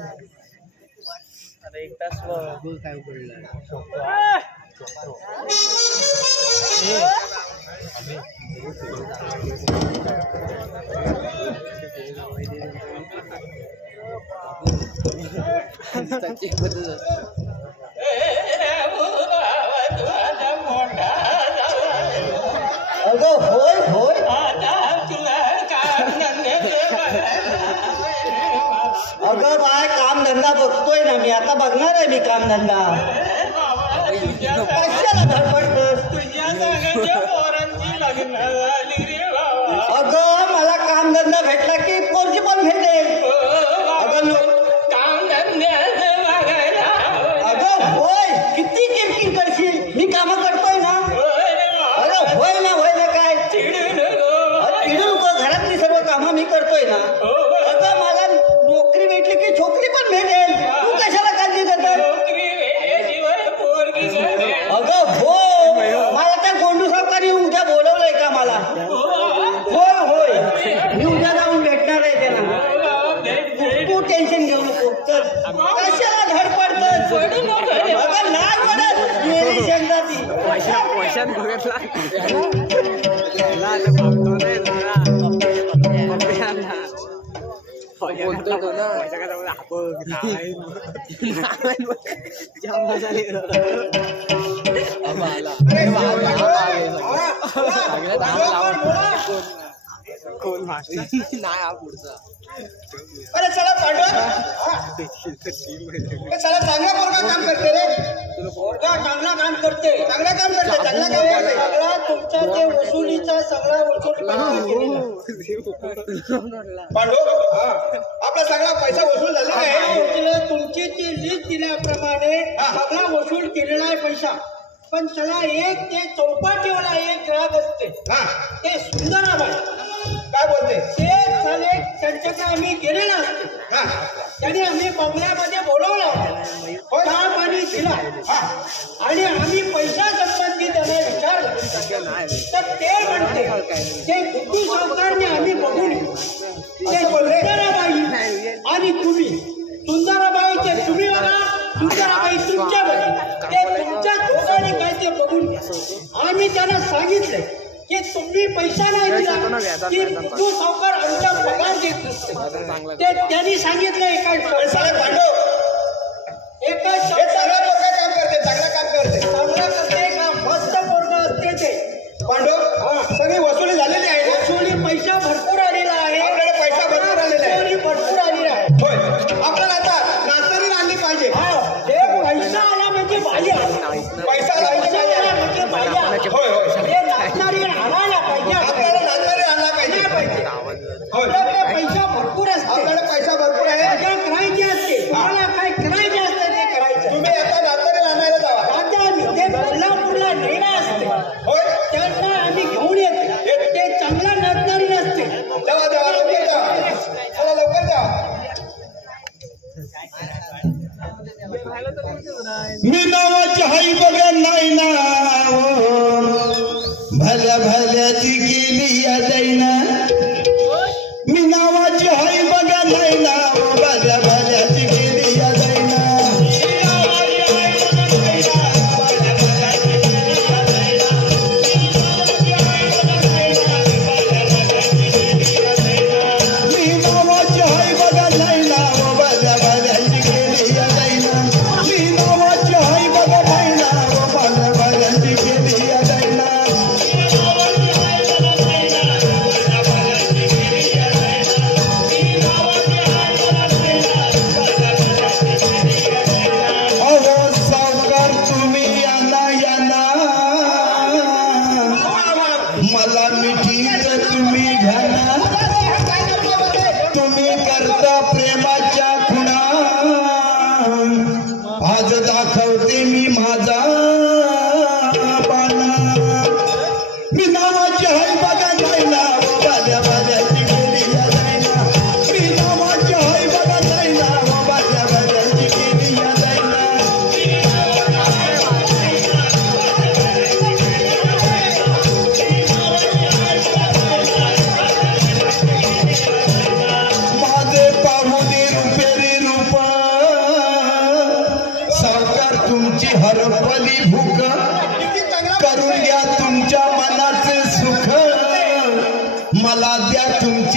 अरे एक तास बोल काय उघडलं अगं होय होय अगं बाय काम धंदा बघतोय ना मी आता बघणार आहे मी काम धंदा कशाला धडपडतोस अगं मला काम धंदा भेटला की पोरगी पण भेटेल अगं अगं होय किती किरकिर करशील मी कामं करतोय ना अरे होय ना काय चिडू नको घरातली सर्व कामं मी करतोय ना अगं मला नोकरी भेटली की छोकरी पण भेटेल तू कशाला काळजी करतो अगं हो मला त्या गोंडू सावकारांनी उद्या बोलवलंय का मला होय मी उद्या जाऊन भेटणार आहे त्याला तू टेन्शन घेऊ नको चल कशाला धडपडत अगं नाही म्हणत गेली शेंगा ती पैशात बघितला बोलतो तो ना कोण नाही हा पुढचा अरे चला पांडवा चला चांगला पोरगा काम करते रे पोरगा चांगला काम करते सगळा तुमच्या ते वसुलीचा सगळा वसूल पांडव आपला सगळा पैसा वसूल झाला आहे तुमची ती लिस्ट दिल्याप्रमाणे सगळा वसूल केलेला आहे पैसा पण चला एक ते चौपाटीवाला एक ग्राहक असते ते सुंदराबाई काय बोलते ते चाले त्यांच्याकडे आम्ही गेलेला असते त्याने आम्ही बंगल्यामध्ये बोलवला चहा पाणी दिला आणि आम्ही पैसा संबंधी त्यांना विचारलं तर ते म्हणते ते गुड्डू सावकारने आम्ही बघून ते सुंदराबाई आणि तुम्ही सुंदराबाईचे तुम्ही बघा सुंदराबाई तुमच्या बघा ते तुमच्या दोघांनी काय ते बघून आम्ही त्यांना सांगितले की तुम्ही पैसा नाही दिला की गुड्डू सावकार आमचा पगार देत नसते ते त्यांनी सांगितलं एका मस्त पोरगा असते ते पांडव सगळी वसुली झालेली आहे वसुली पैसा भरपूर आलेला आहे आपल्याला पैसा भरपूर आलेला आहे आपल्याला आता नाचणी आणली पाहिजे पैसा आला म्हणजे बाई पैसा आला म्हणजे बाई नाचणारी आणायला पाहिजे आपल्याला नाचणारी आणला पाहिजे पैसा भरपूर असते आपल्याला पैसा भरपूर आहे करायचे असते तुम्हाला काय करायचे असते ते करायचं तुम्ही आता नाचणारी आणायला जावा ते कोल्हापूरला नेणं असते होय त्यांना आम्ही घेऊन येतो ते चांगला नाचणारी नसते जावा लवकर जा चला लवकर जा मी नावाची हाई बघा नाही ना भल्या भल्याची गेली या दैना मी नावाची हाई बघा नाही ना भल्या भल्याची गेली या दैना मी नावाची हाई बघा नाही ना भल्या भल्याची गेली या दैना मी नावाची हाई बघा नाही ना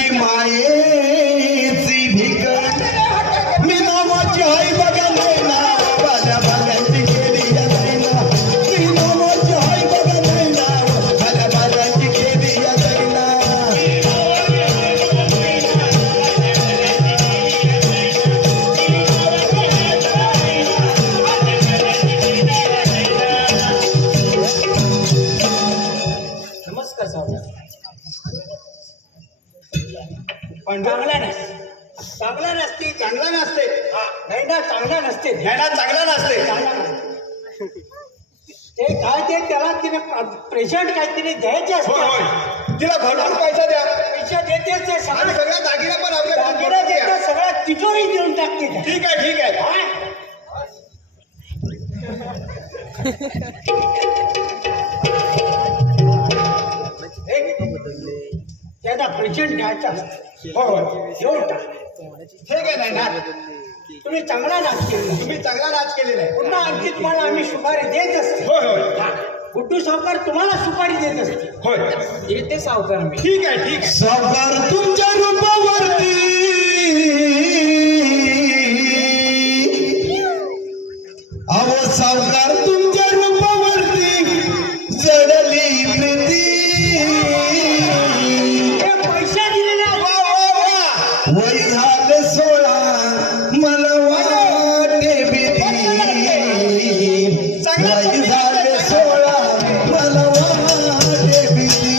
माझी मायेची भीक मी नावाची आई बघा नाही ना माझ्या भागाची केली या जाईना मी नावाची आई बघा नाही ना माझ्या भागाची केली या जाईना नमस्कार सावकार. पण चांगला नसते चांगला नसते चांगला नसते नाही ना चांगला नसते ह्याला चांगला नसते चांगला नसते. ते काय ते त्याला तिने प्रेझेंट काहीतरी द्यायचे होय असते होय तिला भरपूर पैसा द्या पैसे देतेच ते आणि सगळं सगळ्या दागिना पण आपल्या दागिने देते सगळं तिजोरी देऊन टाकते ते. ठीक आहे ठीक आहे हा? त्याला प्रेझेंट द्यायचा असते होय होय देऊन टाक ठीक आहे नाही ना तुम्ही चांगला नाच केला तुम्ही चांगला नाच केलेला आहे पुन्हा आणखी तुम्हाला आम्ही सुपारी देत असते होय होय गुड्डू सावकार तुम्हाला सुपारी देत असते होय येते सावकार मी. ठीक आहे ठीक आहे सावकार तुमच्या रूपावरती अहो सावकार तुमच्या रूपावरती जडली प्रीती हे पैसे दिलेले आहेत. वय झालं 16 मला वाटे भीती वय झालं 16 मला वाटे भीती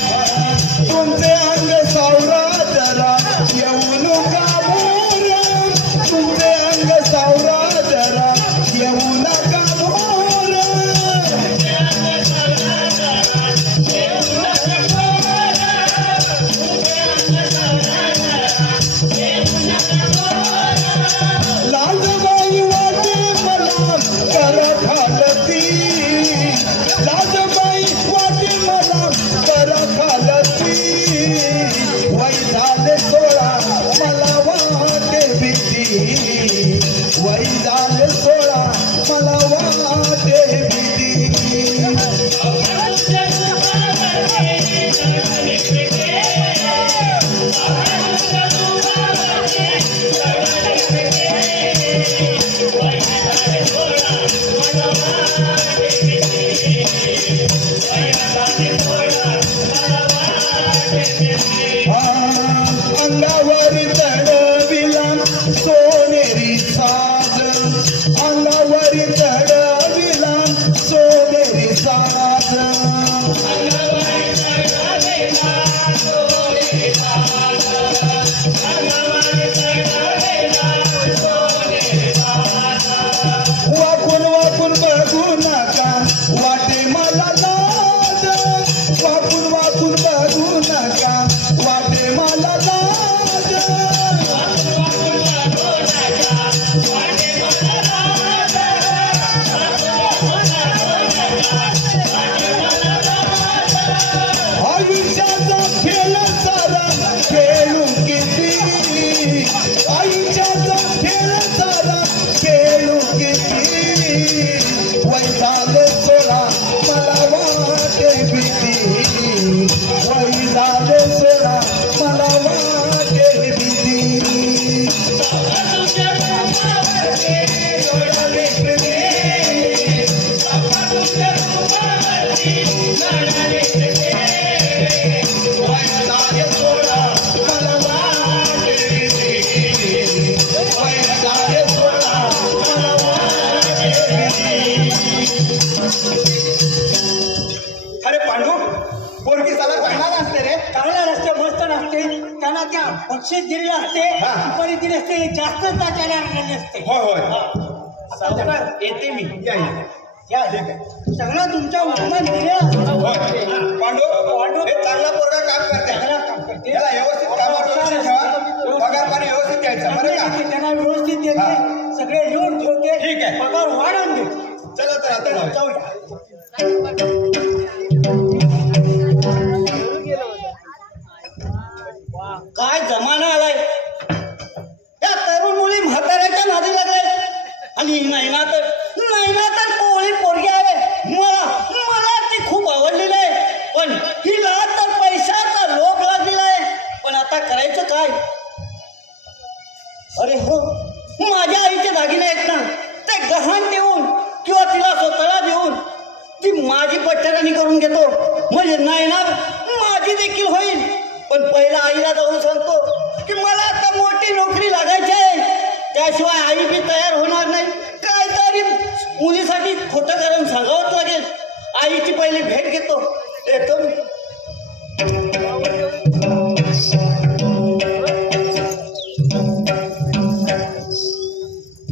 तुमचे अंग सावरा जरा येऊ नका मोर तुमचे अंग सावरा जरा येऊ नका मोर लाजबाई वाटे मला कर खालती लाजबाई वाटे मला कर खालती वय झाले 16 मला वाटे भीती वय झाले 16 मला वाटे भीती अंगावर चढविला सोनेरी साज अंगावर चढविला सोनेरी साज वाकून वाकून बघू नका वाटे मला लाज वाकून वाकून बघू नका वाटे मला लाज आयुष्याचा खेळ सारा खेळू किती आयुष्याचा खेळ सारा खेळू किती वय झाले 16 मला वाटे भीती वय झाले 16 मला वाटे भीती जोडाले प्रीती वय झाले 16 मला वाटे भीती वय झाले 16 मला वाटे भीती अरे पांडू पोरगी साला चांगला नसते रे चांगले नसते मस्त नसते त्यांना त्या बक्षीस दिलेले असते हा. सुपारी दिली असते जास्त नाचायला आणलेली असते होय होय सावकार येते मी या या. या सगळं तुमच्या उत्पन्न दिलेलं असतं. होय. पांडू हे चांगला पोरगा काम करते चांगलं काम करते त्याला व्यवस्थित कामावर लक्ष ठेवा पगार पाणी व्यवस्थित द्यायचा बरं का त्यांना व्यवस्थित देते सगळे लिहून ठेवते ठीक आहे. पगार वाढवून देते चला तर आता जाऊया. जाऊया काय जमाना आलाय या तरुण मुली म्हाताऱ्याच्या नादी लागले आणि नाही तर कोळी पोरगी आहे मला ती खूप आवडलेली आहे पण हिला तर पैशाचा लोभ लागलेला आहे पण आता करायचं काय अरे हो माझ्या आईचे दागिने आहेत ना ते गहाण देऊन किंवा तिला स्वतःला देऊन ती माझी पट्टराणी करून घेतो म्हणजे नाही ना माझी देखील होईल पण पहिला आईला जाऊन सांगतो की मला आता मोठी नोकरी लागायची आहे त्याशिवाय आई बी तयार होणार नाही काहीतरी मुलीसाठी खोटं कारण सांगावंच लागेल आईची पहिली भेट घेतो येतो मी.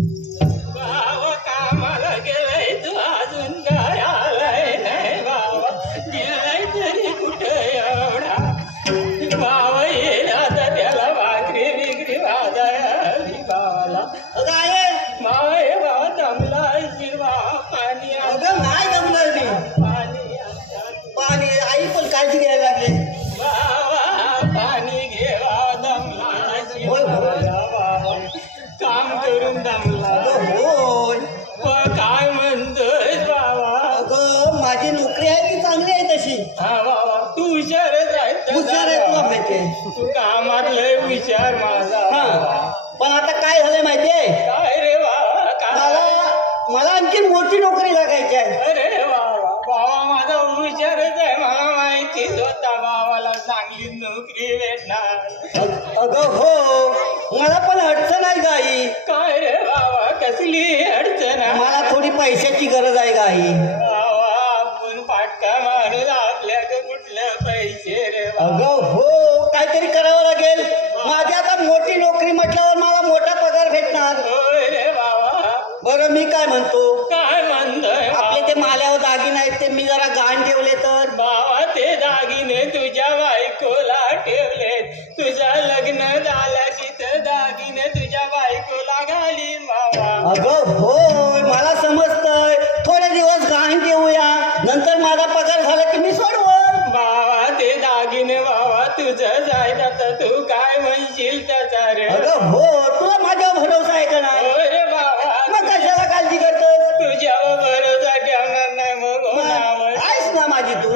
बाबा कामाला गेलाय तू अजून काय आलाय नाही बाबा गेलाय तरी कुठे एवढा बाबा येईल आता त्याला भाकरी बिकरी वाजायला बाबाला अगं आहे बाबा हे बाबा जमला असेल बाबा पाणी आण, अगं नाही जमणार मी पाणी आण. पाणी आई पण काळजी घ्यायला लागले बाबा पाणी घे बाबा दमला असेल होय, होय. बाबा काम करून दमला अगं होय काय म्हणतोय बाबा अगं माझी नोकरी आहे ती चांगली आहे तशी हा बाबा तू हुशारच आहे हुशार आहे तुला माहितीये तू कामात लय हुशार माझा हा पण आता काय झालंय माहितीये काय रे बाबा काय मला आणखी मोठी नोकरी लागायची आहे अरे बाबा बाबा माझा हुशारच आहे मला माहिती होता बाबाला चांगली नोकरी भेटणार अगं हो मला पण अडचण आहे गाई काय रे बाबा कसली अडचण आहे? मला थोडी पैशाची गरज आहे गाई बाबा आपण फाटका माणूस आपल्याकडे कुठलं पैसे रे बाबा अगं हो काहीतरी करावं लागेल माझी आता मोठी नोकरी म्हटल्यावर मला मोठा पगार भेटणार होय रे बाबा बरं मी काय म्हणतो काय म्हणतोय आपले ते माल्यावर दागिने आहेत ते मी जरा गहाण ठेवले तर बाबा ते दागिने तुझ्या बायकोला ठेवले तुझं लग्न झालं की ते दागिने तुझ्या बायकोला घालीन बाबा अगं होय मला समजतंय थोडे दिवस गहाण ठेवूया नंतर माझा पगार झाला की मी सोडवं बाबा ते दागिने बाबा तुझं जायचं आता तू काय म्हणशील त्याचा रे अगं हो तुला माझ्यावर भरोसा आहे का नाही होय रे बाबा मग कशाला काळजी करतोस तुझ्यावर भरोसा ठेवणार नाही मग होणार आहेस ना माझी तू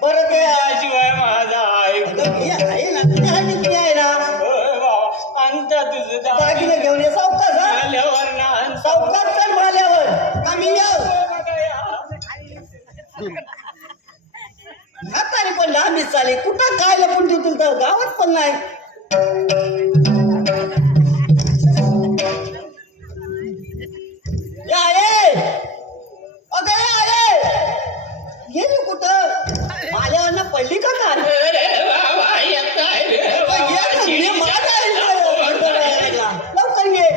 बरं ते त्याशिवाय माझा ऐक अगं, मी आहे ना तुझ्यासाठी मी आहे ना होय बाबा अंता तुझं दागिने घेऊन ये सावकाश हा झाल्यावर ना सावकाश चढ माल्यावर का मी येऊ हाताने पण लांबीच चाले कुठं काय लपून ठेवतील तर गावात पण नाही या ये अगं ये गेली कुठं माल्यावरनं पडली का काय अरे बाबा येताय रे अगं, ये ना, ये माझा आहे इथं. भडभडायला. लवकर ये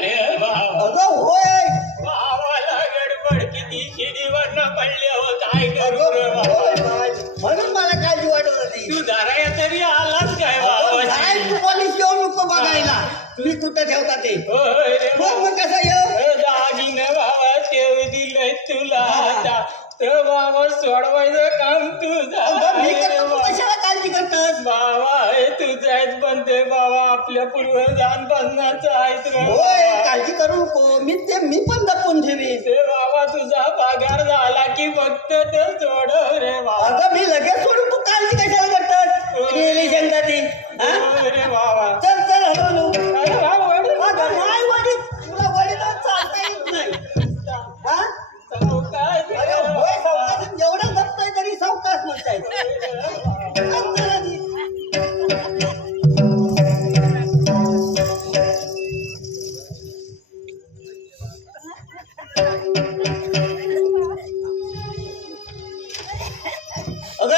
रे बाबा अगं होय बाबाला गडबड किती शिडीवरनं पडल्यावर काय करू रे अगं, बाबा होय, बाय. म्हणून मला काळजी वाटत होती तू जरा तरी आलाच काय अगं, बाबा काय तू पोलीस येऊ नको बघायला तुम्ही कुठं ठेवता ते होय रे मग कसं येऊ दागिने बाबा ठेव दिलंय तुला आता तर बाबा सोडवायचं काम अगं, मी करतो, तू तुझं कशाला काळजी करतोस बाबा हे तुझं आहेच बनते बाबा आपल्या पूर्वजान बनण्याचं आहेच रे होय बाबा. काळजी करू नको मी पण जपून ठेवी ते बाबा तुझा पगार झाला की फक्त ते सोडव रे बाबा अगं मी लगेच सोडून तू काळजी कशाला करतोस गेली जनता ती हा? होय रे बाबा चल चल हळूहळू अरे बाबा वडील. अगं नाही वडील तुला वडील चालता येत नाही हा? सावकाश रे अरे बाबा. होय सावकाश जेवढं जपतोय तरी सावकाश म्हणताय चल, चल आधी. अगं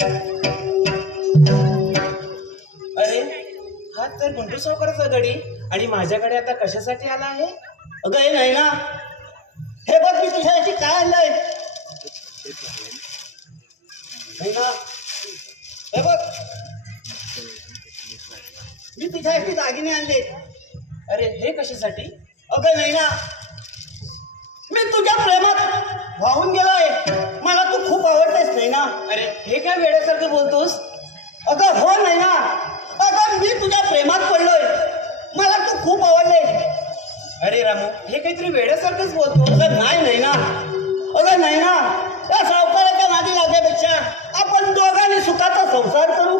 अरे हा तर गुंडू सावकाराचा गडी आणि माझ्याकडे आता कशासाठी आला आहे? अगं हे नाही ना, हे बघ मी तुझ्यासाठी काय आणलंय. नाही ना, हे बघ मी तुझ्यासाठी दागिने आणले. अरे हे कशासाठी? अगं नाही ना, मी तुझ्या प्रेमात वाहून गेलोय. मला तू खूप आवडतेस नाही ना. अरे हे काय वेड्यासारखं बोलतोस? अगं हो नाही ना, अगं मी तुझ्या प्रेमात पडलोय. मला तू खूप आवडले. अरे रामू हे काहीतरी वेड्यासारखंच बोलतो. अगं नाही ना, अगं नाही ना, या सावकाराच्या नादी लागण्यापेक्षा आपण दोघांनी सुखाचा संसार करू.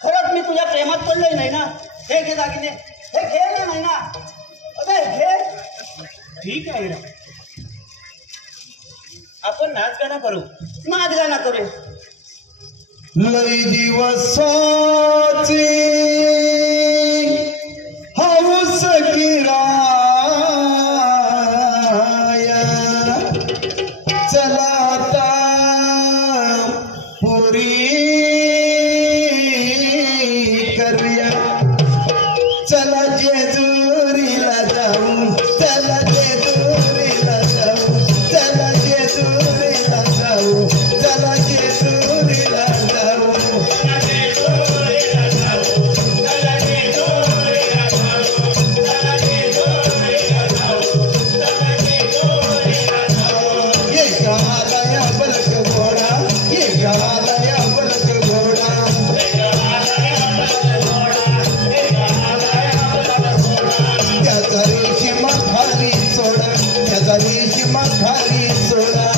खरंच मी तुझ्या प्रेमात पडलोय नाही ना. हे घे दागिने, हे घे ना नाही ना. अगं घे. ठीक आहे राम, आपण नाच गाणं करू. नाच गाणं करू. लय दिवसाचे हौस किराया चला आता पुरी करूया. चला जेजुरीला जाऊ, चला जेजुरीला जाऊ, चला जेजुरीला जाऊ, चला जेजुरीला जाऊ. ये गावाला बलक घोडा, ये गावाला बलक घोडा. त्याचा रेशीम खाली सोडा, त्याचा रेशीम खाली सोडा.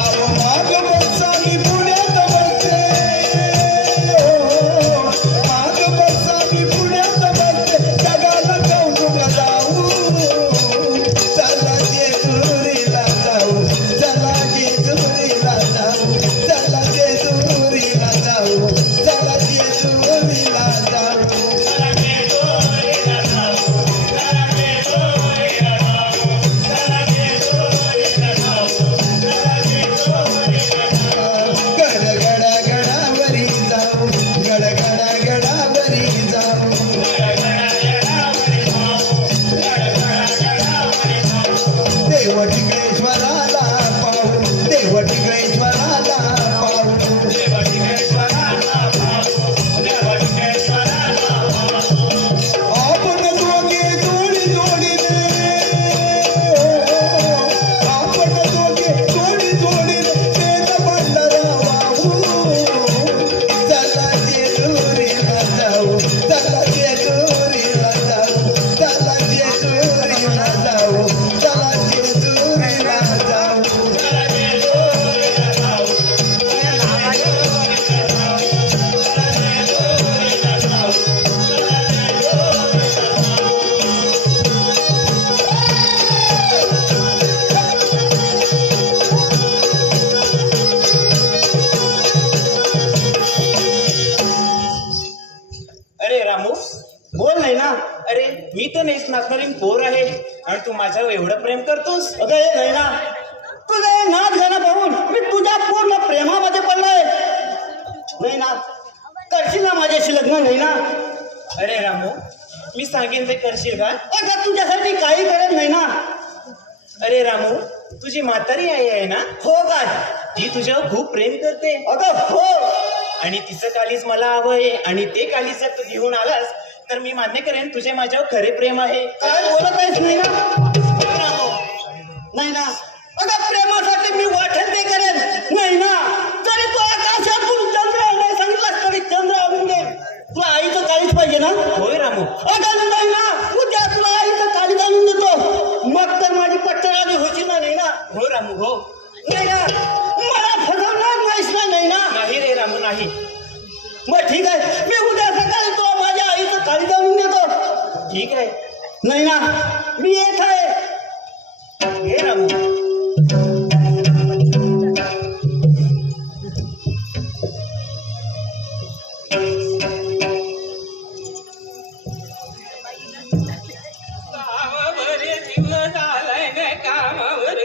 अहो माग बसा मी पुण्यात बसते, माग बसा मी पुण्यात बसते. जगाला कौतुक जाऊ, चला जेजुरीला जाऊ, चला जेजुरीला जाऊ, चला जेजुरीला जाऊ, चला जेजुरीला जाऊ. गडगडा गडावरी जाऊ, गडगडा गडावरी जाऊ. देवटिकेश्वराला पाहू, देवटिकेश्वराला पाहू. आपण दोघे जोडी जोडीने, आपण दोघे जोडी जोडीने तेच भंडारा वाहू. चला जेजुरीला जाऊ, चला जेजुरीला जाऊ, चला जेजुरीला जाऊ, चला जेजुरीला जाऊ. अरे रामू बोल नाही ना. अरे मी तर नेस नाचणारी पोर आहे आणि तू माझ्यावर एवढं प्रेम करतोस. अगं हे नाही ना, तुझं हे नाच गाणं पाहून मी तुझ्या पूर्ण प्रेमामध्ये पडलोय. नाही ना, करशील ना माझ्याशी लग्न नाही ना. अरे रामू मी सांगेन ते करशील का? अगं तुझ्यासाठी काही करत नाही ना. अरे रामू तुझी म्हातारी आई आहे ना, हो काय? ती तुझ्यावर खूप प्रेम करते अगं हो. आणि तिचं कालीज मला हवं आहे आणि ते कालीज जर तू घेऊन आलास तर मी मान्य करेन तुझे माझ्यावर खरे प्रेम आहे. काय बोलत आहेस नाही ना? नाही ना, अगं प्रेमासाठी मी वाटेल ते करेन. नाही ना, जरी तू आकाशातून चंद्र आणलाय सांगितलास तरी चंद्र आणून दे. तुला आईचं काळीच पाहिजे ना? होय रामू. अगं नाही ना, उद्या तुला आईचं काळीच आणून देतो. मग तर माझी पट्टराणी होती ना. नाही ना. हो रामू हो. नाही ना, मला फसवणार नाहीस ना. नाही ना. नाही रे रामू नाही. मग ठीक आहे, मी उद्या सकाळी तुला माझ्या आईचं काळीच आणून देतो. ठीक आहे. नाही ना, मी येत आहे. हे रामू. कामावर दिवस आलाय ना, कामावर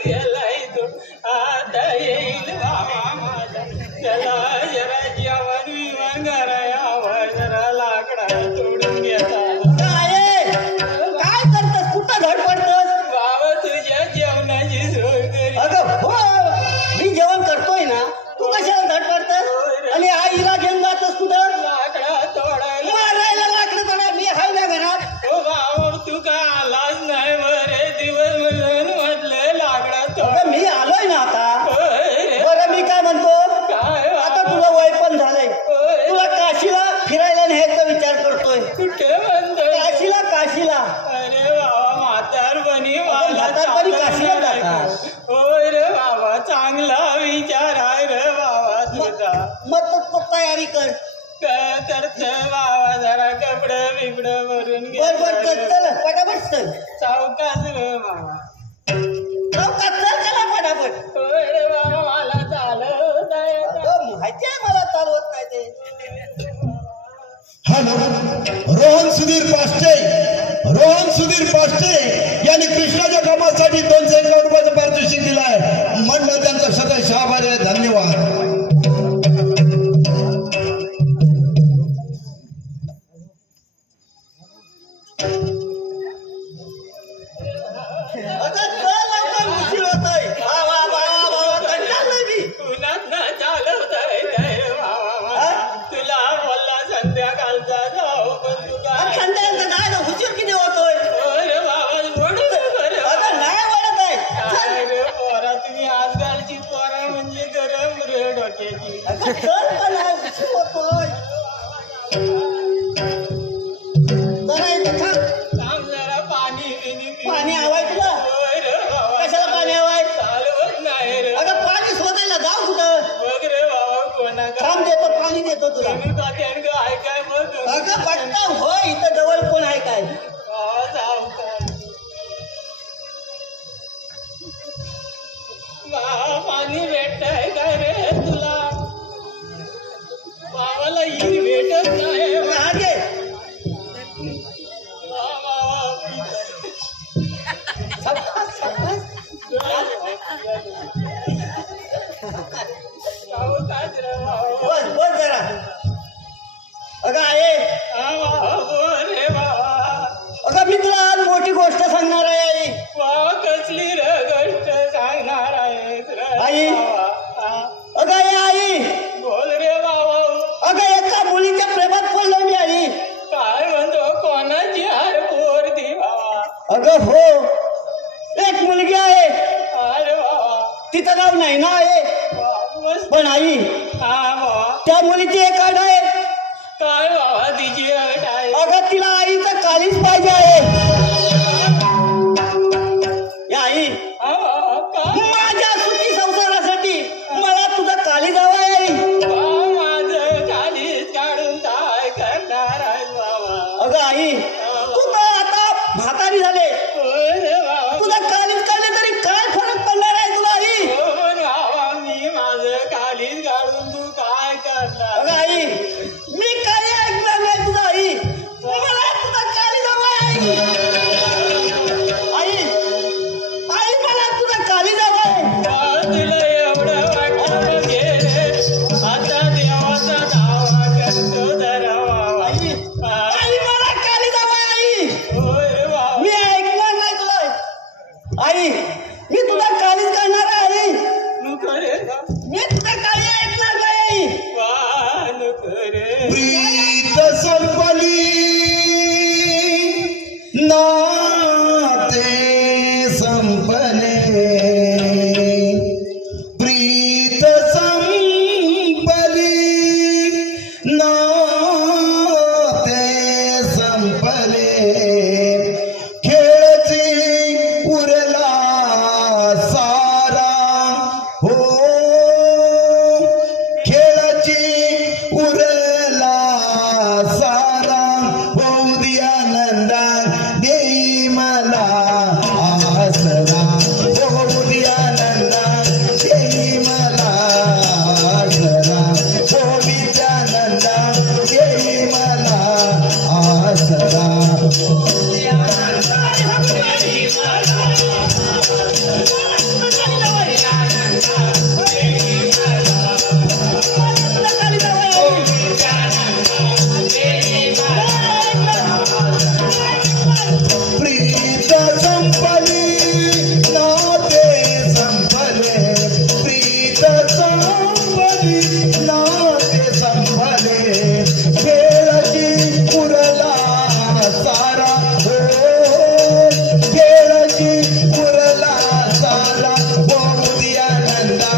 चल पटापट चल चौकात रे बाबा चौकात चल चला पटापट होय रे बाबा मला चालत आहे अगं, माहिती आहे मला चालवत नाही ते हॅलो रोहन सुधीर पाष्टे यांनी कृष्णाच्या कामासाठी 251 रुपयाचं पारितोषिक दिलं आहे. म्हणलं त्यांचा सदैश आभारी आहे. धन्यवाद. अगं चल लवकर उशीर होतोय वा वा वा वा वा कंटाळलोय मी पुण्यात ना चालवत आहे काय रे बाबा मला तुला बोलला संध्याकाळचा जाऊ पण तू अगं, काय संध्याकाळचं काय ना उशीर किती होतोय होय रे बाबा ओढू रे अगं नाही वाढत आहे चल. काय रे पोरा तुम्ही आजकालची पोरा म्हणजे गरम रे डोक्याची अगं चल का नाही उशीर होतोय जरा इथं थांब थांब जरा पाणी बिनी पी. पाणी हवाय तुला होय रे बाबा कशाला पाणी हवाय चालवत नाही रे अगं पाणी शोधायला जाऊ कुठं बघ रे बाबा कोणा थांब देतो पाणी देतो तुला आहे काय बघ अगं पटकन हो इथं जवळ कोण आहे काय बाबा जाऊ काय बाबा पाणी भेटतंय काय रे तुला बाबाला ही भेटत नाही अगं, हा घे सावकाश, सावकाश. बस बस जरा अगं आहे अगं मी तुला आज मोठी गोष्ट सांगणार आहे आई कसली रे गोष्ट सांगणार आहे आई. अगं हे आई बोल रे बाबा अगं एका मुलीच्या प्रेमात पडलो मी आई काय म्हणतो कोणाची हार पोर ती बाबा अगं हो एक मुलगी आहे अरे बाबा तिचं नाव नाही ना आहे मस्त पण आई हा बाबा त्या मुलीची एक अट आहे काय बाबा तिची अट आहे अगं तिला आईचं कालीच पाहिजे आहे या आई हा बाबा काय माझ्या सुखी संसारासाठी मला तुझं काली जावं आहे आई माझं कालीच काढून काय करणार आहे बाबा अगं आई तू तर आता म्हातारी झाले होय रे बाबा तुझं कालीच काढले तरी काय फरक पडणार आहे तुला आई हो पण बाबा मी माझं कालीच काढून तू काय करणार अगं आई मी काही ऐकलं नाही तुझं आई मला तुझं काली जावं आहे आई आई मला तुझं काली जावं आहे तुला एवढं वाटलं घे रे आता देवाचा दावा करतो जरा बाबा आई आई मला काली जावं आहे आई होय रे बाबा मी ऐकणार नाही तुला आई मी तुझा कालीच करणार आहे आई नको रे मी तुझं काली ऐकणार नाही आई वा नको रे प्रीत संपली नाते संपले प्रीत संपली नाते संपले खेळची उरला सारा हो खेळाची उरला सारा होऊ द्या नंदा देई मला आसरा होऊ द्या नंदा देई मला आसरा होऊ द्या नंदा देई मला आसरा प्रीत संपली नाते संपले प्रीत संपली नाते संपले खेळची उरला सारा हो खेळची उरला सारा होऊ द्या नंदा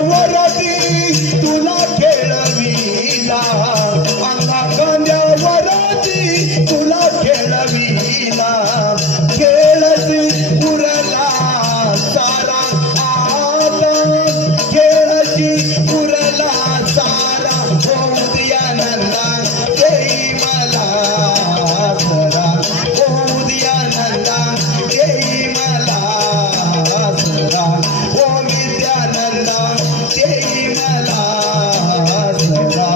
खांद्यावरती तुला खेळविला, अंगा खांद्यावरती तुला खेळविला, खेळच उरला सारा आता, खेळची उरला सारा, होऊ द्या नंदा देई मला सरा, होऊ द्या नंदा देई मला सरा, हो विद्यानंदा देई मला सरा.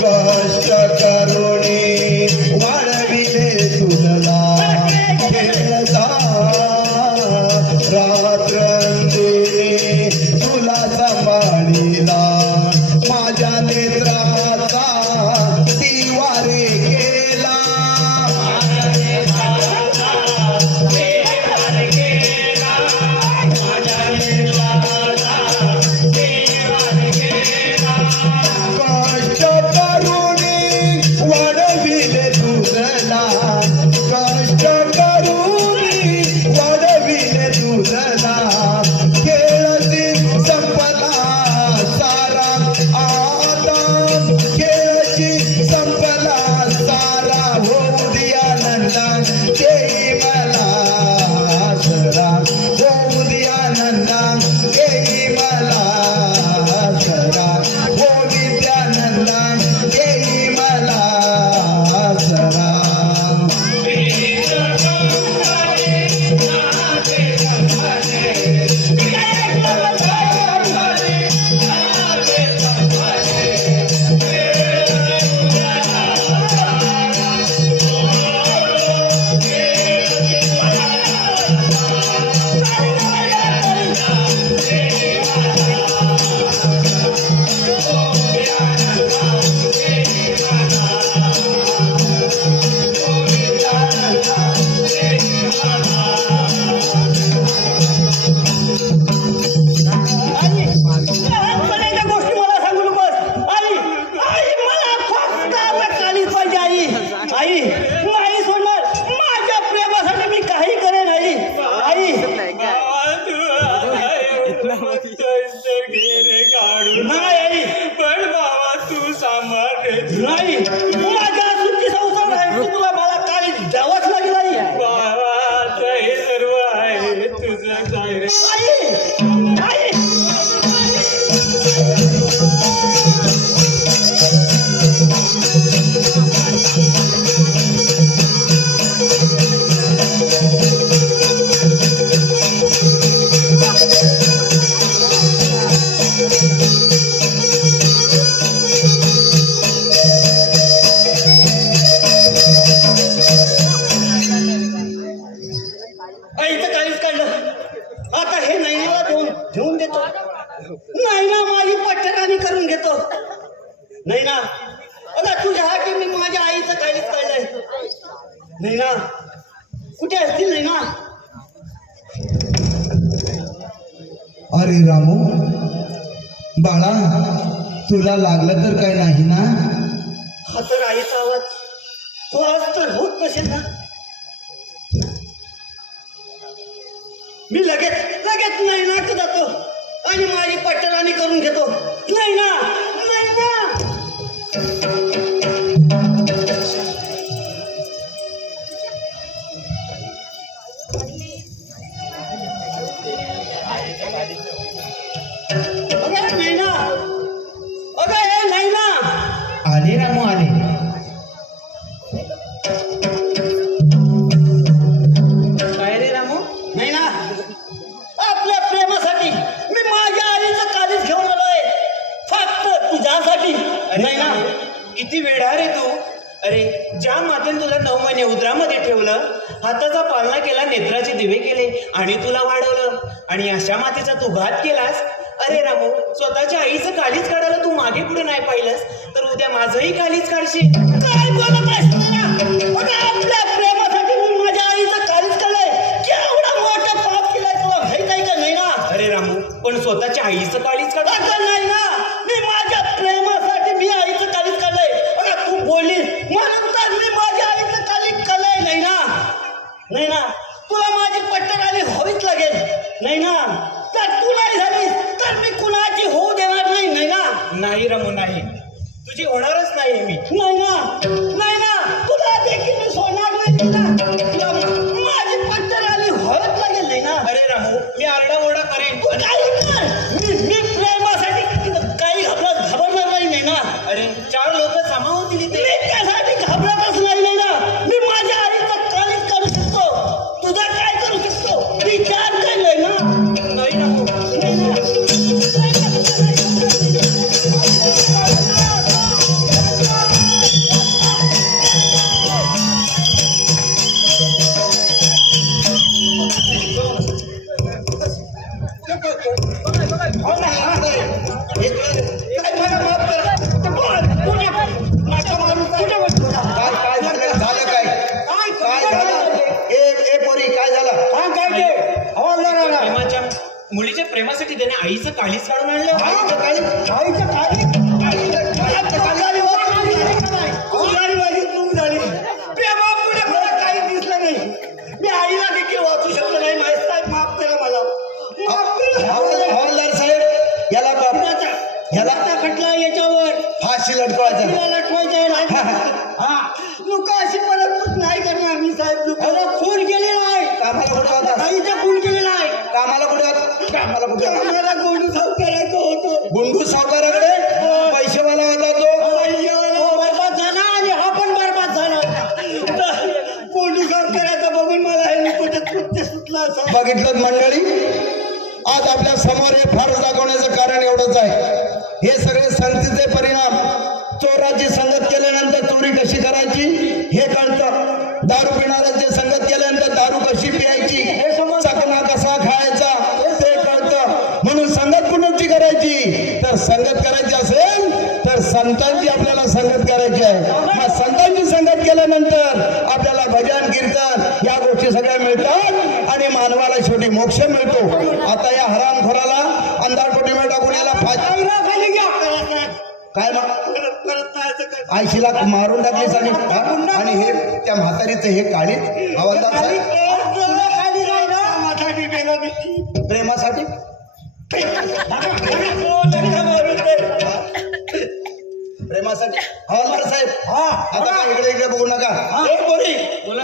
कष्ट करुणी वाढविले तुला, खेळता रात्रंदिनी तुला सांभाळिला, माझ्या नेत्राचा दिवारे केला, कष्ट करुणी वाढविले तुझला, कष्ट करुणी वाढविले तुझला, खेळती संपला सारा आता, खेळची संपला सारा, होऊ द्या नंदा देई मला सरा, होऊ द्या नंदा देई मला सरा, हो विद्यानंदा देई मला सरा. लहानपणाच्या गोष्टी मला सांगू नकोस. आई आई मला फक्त आता कालीच पाहिजे. आई आई नाही सोडणार. माझ्या प्रेमासाठी मी काही करेन. आई आई बाबा, तू आता पैसे घे काढून, नाही आई पण बाबा तू सांभाळ रे. नाही. माझ्या सुखी संसार आहे तुला मला कालीच द्यावाच लागेल. आई बाबा, आता हे सर्व आहे तुझं काय रे. आई आई आईचं काळीच काढलं. आता हे नैनाला घेऊन देतो. नैना माझी पट्टराणी करून घेतो. नैना अगं तुझ्या हाती मी माझ्या आईचं काळीच काढलंय. नैना कुठे असतील नैना? अरे रामू बाळा, तुला लागलं तर काय नाही ना? हा तर आईचा आवाज. तो आवाज तर होत नसेल ना? मी लगेच लगेच नैनाकडे जातो आणि माझी पट्टराणी करून घेतो. नैना नैना अगं नैना, अगं हे नैना. आले रामू आले. काय रे रामू? नैना आपल्या प्रेमासाठी मी माझ्या आईचं काळीच घेऊन आलोय. फक्त तुझ्यासाठी. नैना किती वेळा रे तू. अरे ज्या मातेने तुला 9 महिने उदरामध्ये ठेवलं हाताचा पालना केला, नेत्राचे दिवे केले आणि तुला वाढवलं. आणि अशा मातीचा तू घात केलास. अरे रामू, स्वतःच्या आईचं काळीच काढायला तू मागे पुढे नाही पाहिलंस तर उद्या माझंही काळीच काढशील. काय बोलत आहेस तुला? अगं, आपल्या प्रेमासाठी मी माझ्या आईचं काळीच काढलंय. केवढं मोठं पाप केलंय तुला माहित आहे का नाही ना? अरे रामू, पण स्वतःच्या आईचं काळीच काढ. अगं नाही ना, मी माझ्या प्रेमासाठी मी आईचं काळीच काढलंय. अगं तू बोललीस म्हणून तर मी माझ्या आईचं काळीच काढलंय. नाही ना, नाही ना, तुला माझी पट्टर आली हवीच लागेल. नाही ना, तर तू नाही झालीस तर मी कुणाची होऊ देणार नाही. नाही ना, नाही रामू, नाही, तुझी होणारच नाही मी. नाही ना, नाही ना, तुला देखील मी सोडणार नाही. ना तुला माझी पट्टर आली हवीच लागेल. नाही ना, अरे रामू, मी आरडाओरडा करेन. तू काही कर, मी प्रेमासाठी काही घाबरणार नाही. नाही ना, अरे 4 लोक जमा होतील इथे. मी त्यासाठी घाबरतच नाही. नाही ना, मी माझ्या आईचं काळीच करू शकतो. तुझा काय करू शकतो विचार कर. नाही ना, नाही रामू, नाही ना. काय झालं काय काय झालं ए पोरी काय झालं प्रेमाच्या मुलीच्या प्रेमासाठी त्याने आईचं काळीच काढून आणलं. आईचं काही प्रेमापुढे मला काही दिसलं नाही. मी आईला देखील वाचू शकलो नाही. साहेब माफ करा मला, माफ करा. हवालदार साहेब याला याला खटला याच्यावर फाशी लटकवायचा. तिला लटवायचं आहे. हा, लोक अशी परत नाही करणार. मी साहेब लोकांना खून केलेला आहे. कामाला कुठे होता आईचा खून केलेला आहे. कामाला कुठे होता कामाला कुठे होता मला गोंडू साफ करायचं होतं. गुंडू सावकाराकडे पैसेवाला होता तो. बरबाद झाला आणि हा पण बरबाद झाला. गोंडू साफ करायचं बघून मला हे कृत्य सुटलं असं. बघितलं मंडळी, आज आपल्या समोर हे फार दाखवण्याचं कारण एवढंच आहे. हे सगळे संगतीचे परिणाम. चोराची संगत केल्यानंतर चोरी कशी करायची हे कळतं. दारू पिणाऱ्याची संगत केल्यानंतर दारू कशी प्यायची, चकना कसा खायचा ते कळतं. म्हणून संगत कुणाची करायची तर संगत करायची असेल तर संतांची आपल्याला संगत करायची आहे. मग संतांची संगत केल्यानंतर आपल्याला भजन कीर्तन या गोष्टी सगळ्या मिळतात आणि मानवाला शेवटी मोक्ष मिळतो. आता या हरामखोराला अंधारकोटी टाकून याला खाली घ्या. काय परत नाही असं कर. आयशीला मारून टाकलीस आणि हे त्या म्हातारीचं हे काळी हवालदार साहेब खाली जाय ना, माझ्यासाठी केलं मी. प्रेमासाठी प्रेमासाठी हवालदार साहेब आता काय इकडे इकडे बघू नका.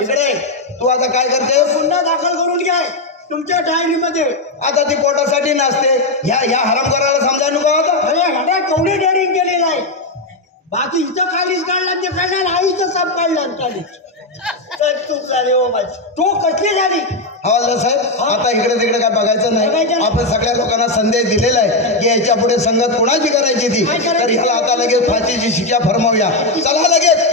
इकडे तू आता काय करते गुन्हा दाखल करून घ्या तुमच्या डायरीमध्ये. आता ती पोटासाठी नसते. ह्या हरामखोराला समजा नको आता. अरे घड्या केवढी डेअरिंग केलेलं आहे. बाकी इथं खालीच काढला ते काढला, आईचं साप काढला खालीच. तर चूक झाली हो माझी. तो कसली झाली. हवालदार साहेब आता इकडे तिकडे काय बघायचं नाही. बघायचं नाही. आपण सगळ्या लोकांना संदेश दिलेला आहे की याच्या पुढे संगत कुणाची करायची ती. तर ह्याला आता लगेच फाशीची शिक्षा फरमावूया. चला लगेच.